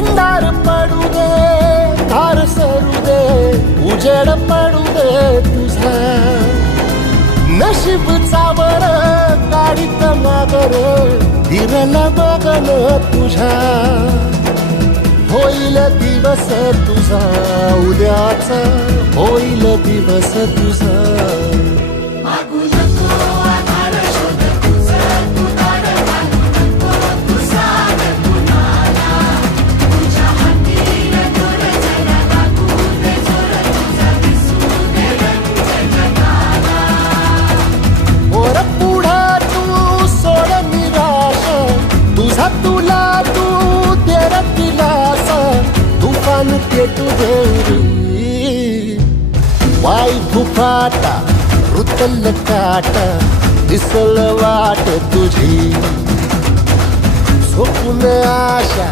धिंडार पडू दे, धार सरू दे, उजेड पडू दे तुझा. नशीब चावळ गाडीत मागर फिरल बघन तुझ्या. होईल दिवस तुझा उद्याचा, होईल दिवस तुझा. तुला तू तेर दिलासा तुफान पेटू देरी. वाई फुफाटा रुतल काटा दिसल वाट तुझी. झोपून आशा